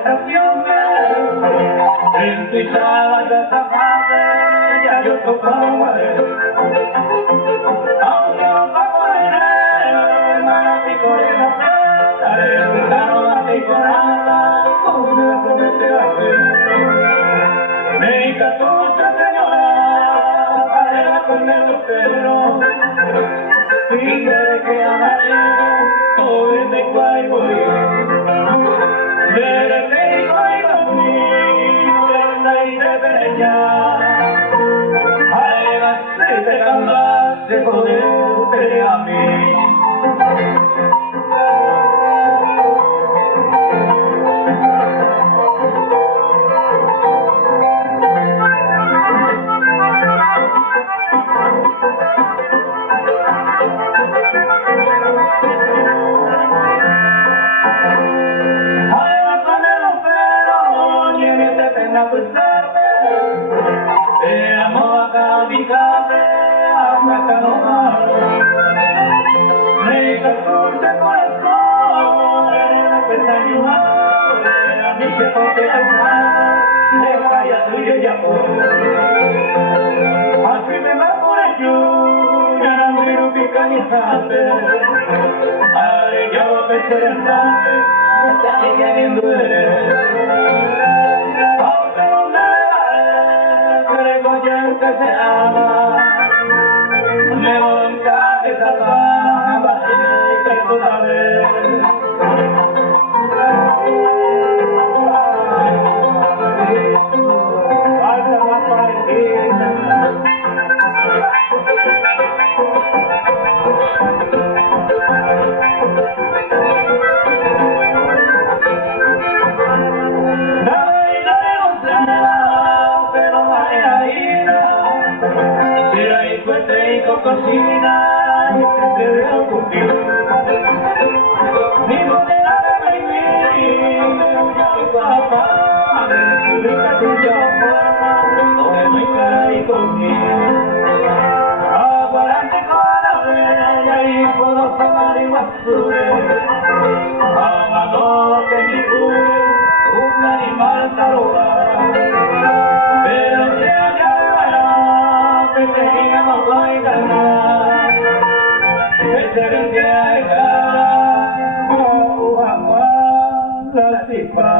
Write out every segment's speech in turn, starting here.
estación en pisada de Zapate, ya yo tocaba aunque no pago dinero, hermano, mi corazón haré un caro articulada, como me promete hacer. Mi cachucha señora, para con el cero, y de que amaré, todo es de cual voy. De poder a mí. Además con el ofero, ni en este pena pensarte, te amo a cada picante. Me casuse corazón, eres pestaño a mi que porque me calla tuyo ya fue. Así me va por ello, ya no miro picanizante. Ay, ya lo pensé en tarde, ya llegué en duele. Aunque no me vale, pero ya que se ama. Me monta esa baja y toda vez. Falta más parecida. Dale y dale no pero vaya ira. Si hay suerte y con cocina, y te veo contigo. Mi moneda de vivir, mi papá, mi rica tuya forma, no me cara y conmigo. Aguarante con la bella y puedo pagar y basure. Amado que mi cure, un animal saludar. Pero se hallará que tenía no baila nada. Que se vendiera la cifra.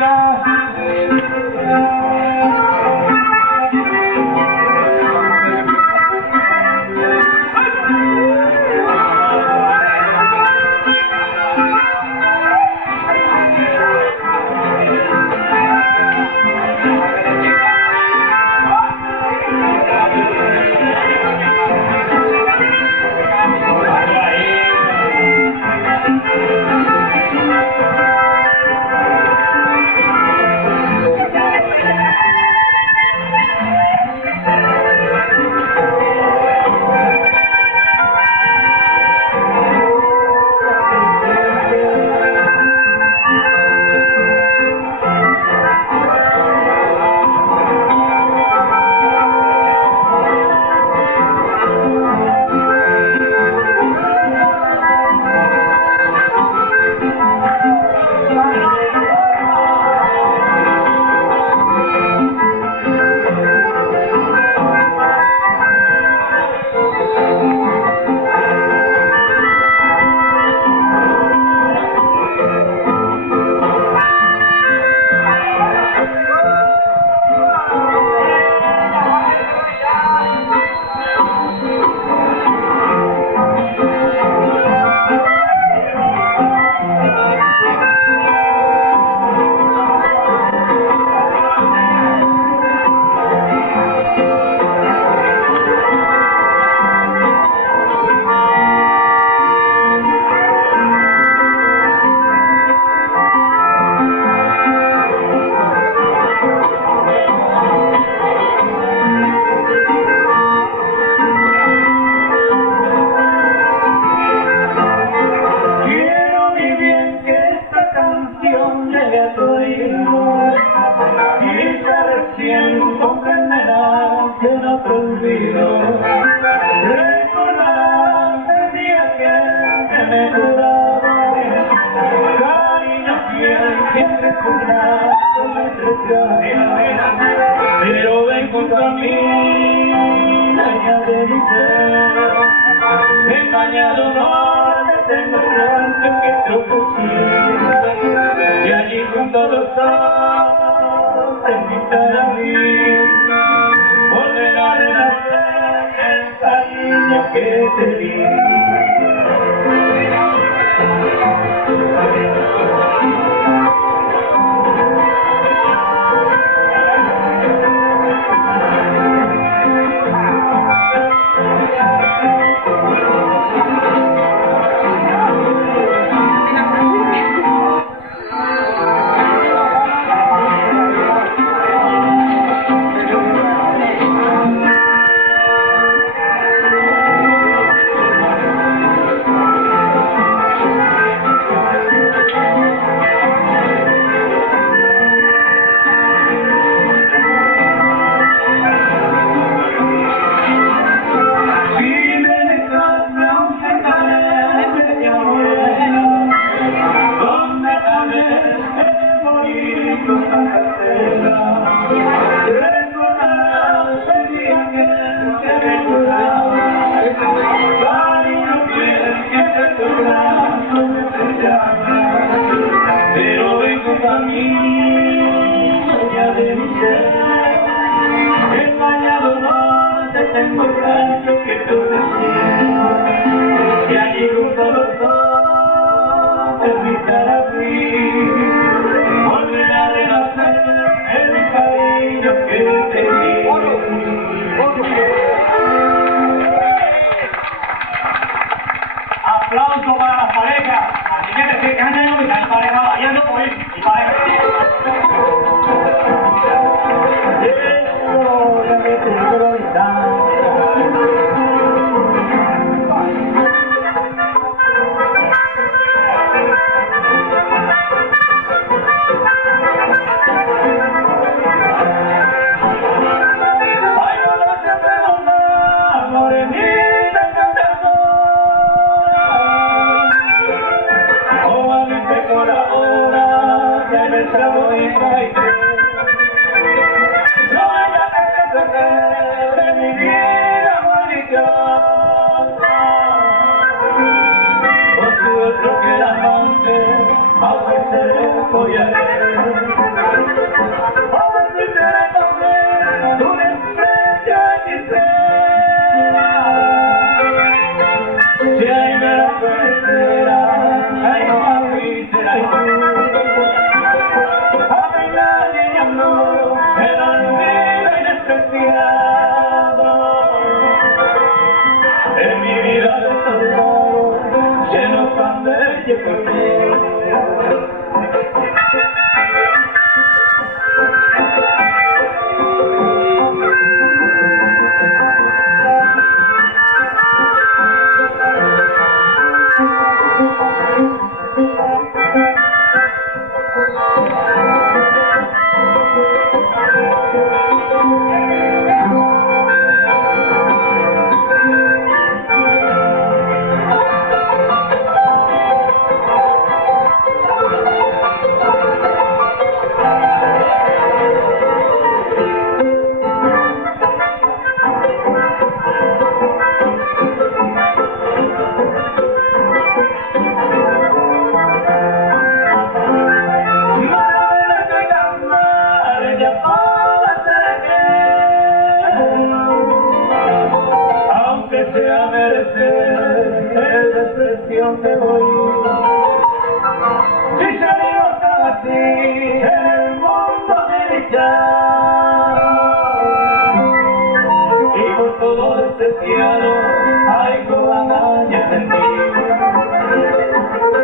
bonita. Comprenderás que no te olvido, recordarás el día que me juraba, cariño fiel, siempre jurarás con la estrella, pero ven junto a mí, niña de mi ser, engañado no te tengo el rancho que te ofrecí, y allí junto a los ojos te invitaré a mí. Volverá a renacer el cariño que te di. Pero vengo a mí, dueña de mi ser, engañado no te tengo el rancho que te ofrecí, y allí junto a los dos te invitaré a mí, volverá a renacer el cariño que te di. Aplauso para las parejas. Así que decir que han tenido que estar pareja bailando por él y pareja. Por ahora, Me voy. Si salimos así en el mundo americano y por todo este cielo hay cobanañas en mí.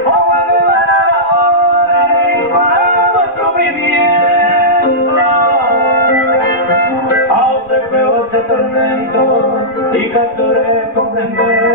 Oh, y para nuestro sufrimiento aunque feo ese tormento y capturé comprender.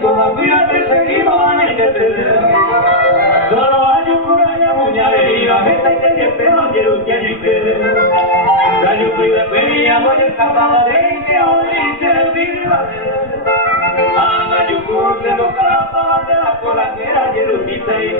todavía te seguimos en el que te solo hay un curaña muñarería, gente que te espero, quiero que hay que la lluvia de feria, voy a escapar de que hoy se viva. Ana, yo curte los capas pola que era de Lupita y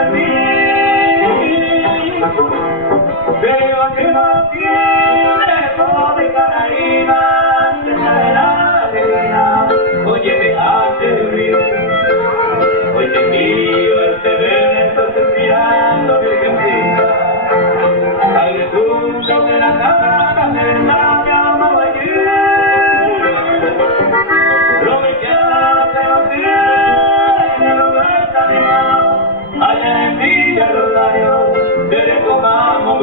perdí, pero que no tiene todo de Canaína, llena de la arena, oye me hace reír, hoy te envío este verso suspirando virgencita, al punto de la cara de la que amaba ayer, lo que ya te allá en Villa Rosario, te recogamos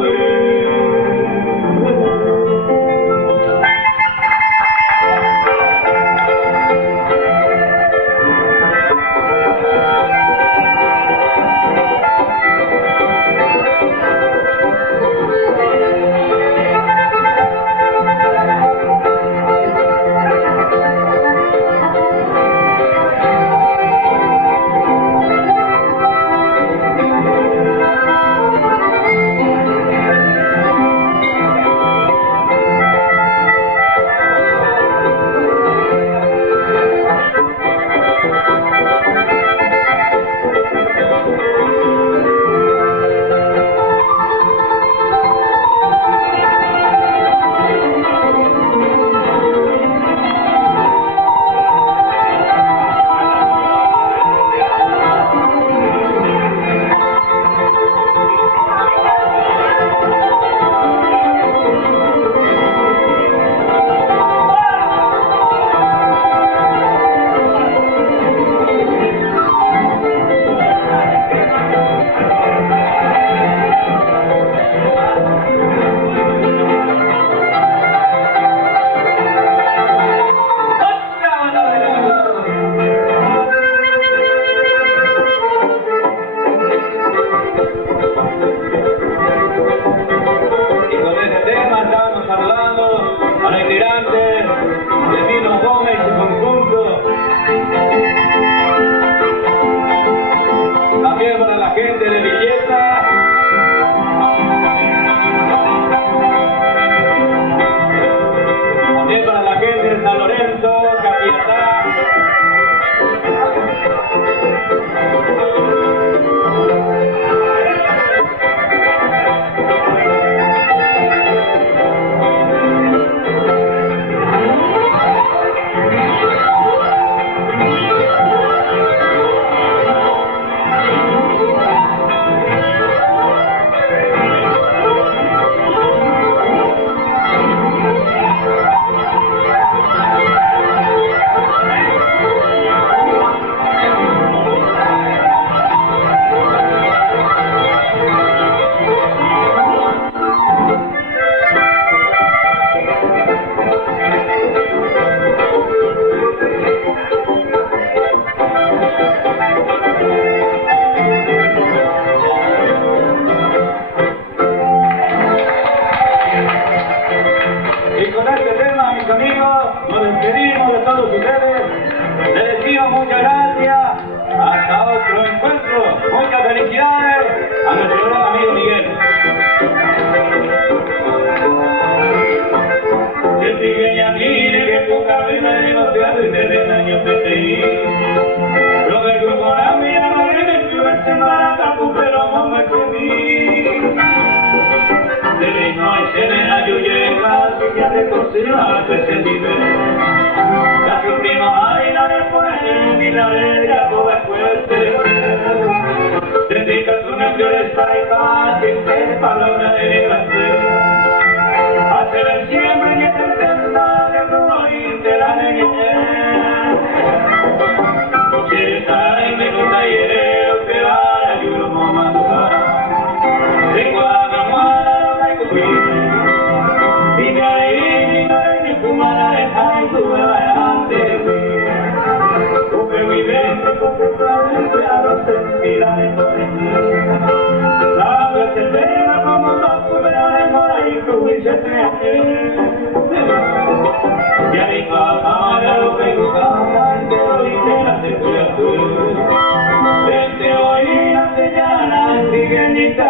Desde hoy hace ya la siguiente